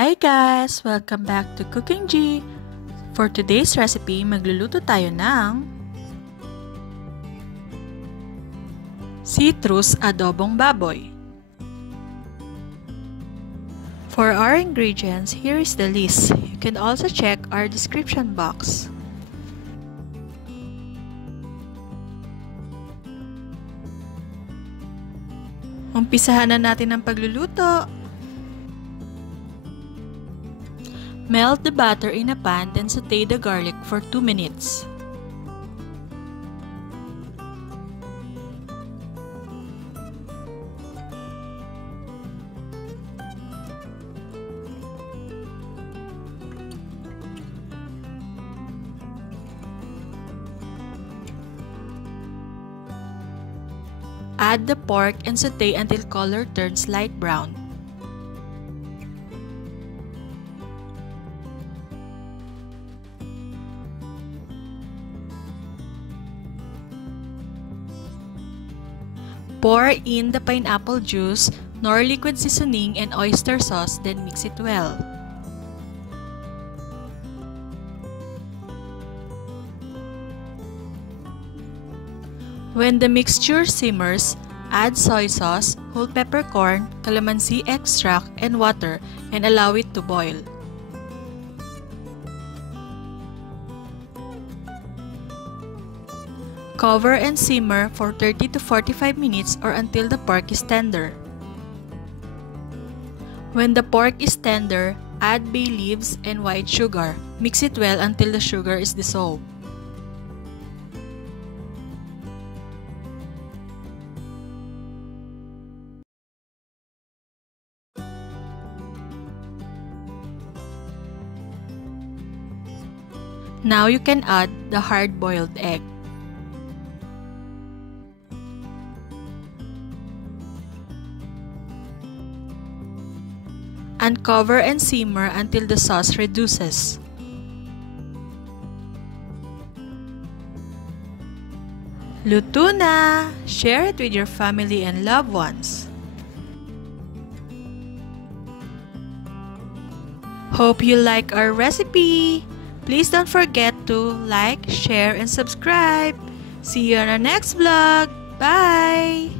Hi guys! Welcome back to Cookingee! For today's recipe, magluluto tayo ng citrus adobong baboy. For our ingredients, here is the list. You can also check our description box. Umpisahan na natin ang pagluluto. Melt the butter in a pan, then saute the garlic for 2 minutes. Add the pork and saute until color turns light brown. Pour in the pineapple juice, Knorr Liquid Seasoning, and Oyster Sauce, then mix it well. When the mixture simmers, add soy sauce, whole peppercorn, calamansi extract, and water and allow it to boil. Cover and simmer for 30 to 45 minutes or until the pork is tender. When the pork is tender, add bay leaves and white sugar. Mix it well until the sugar is dissolved. Now you can add the hard-boiled egg. Uncover and simmer until the sauce reduces. Luto na! Share it with your family and loved ones. Hope you like our recipe! Please don't forget to like, share, and subscribe. See you on our next vlog. Bye!